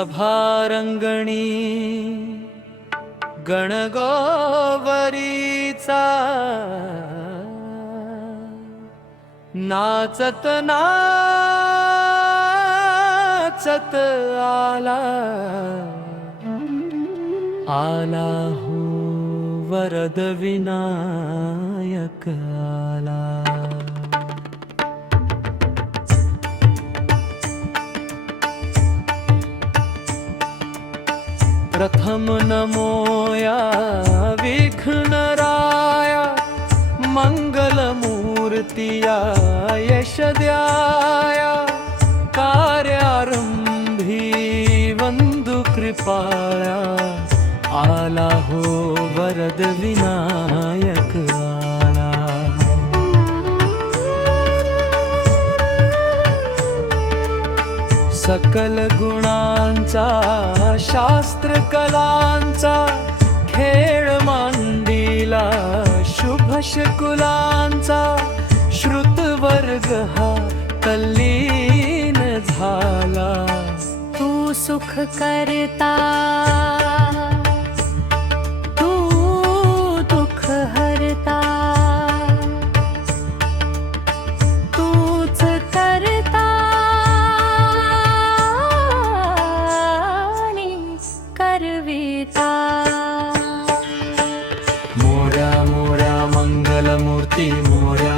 सभारंगणी गणगोवरीचा नाचत नाचत आला आला हो वरद विनायक आला। प्रथम नमोया विघ्नराया मंगलमूर्तिया यशद्याया कार्यारंभी वंदु कृपाया आला हो वरद विनायक आला। सकल गुणांचा शास्त्र कलांचा खेळ मांडीला शुभ शकुलांचा श्रुत वर्ग हा तल्लीन झाला। तू सुख करता तू दुःख हरता तूच करता करविता। मोर्या मोर्या मंगलमूर्ती मोर्या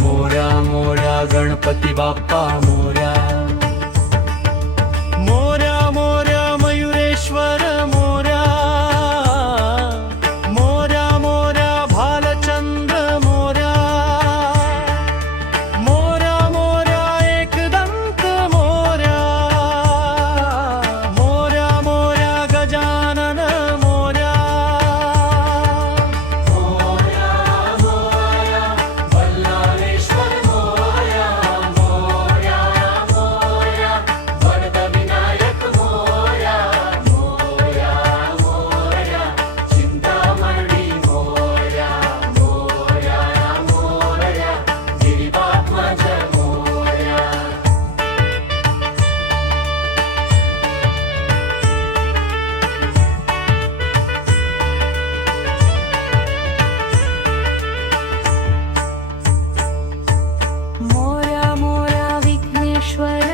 मोर्या मोर्या गणपती बाप्पा मोर्या मोर्या मोर्या मयुरेश्वर मोर्या मोर्या मोर्या भालचंद्र मोर्या मोर्या मोर्या एकदंत मोर्या मोर्या मोर्या गजानन मोर्या मोर्या मोर्या बल्लाळेश्वर मोर्या मोर्या मोर्या वरद विनायक मोर्या मोर्या मोर्या चिंतामणी मोर्या मोर्या मोर्या गिरिबात्मज मोर्या। मोर्या मोर्या विघ्नेश्वर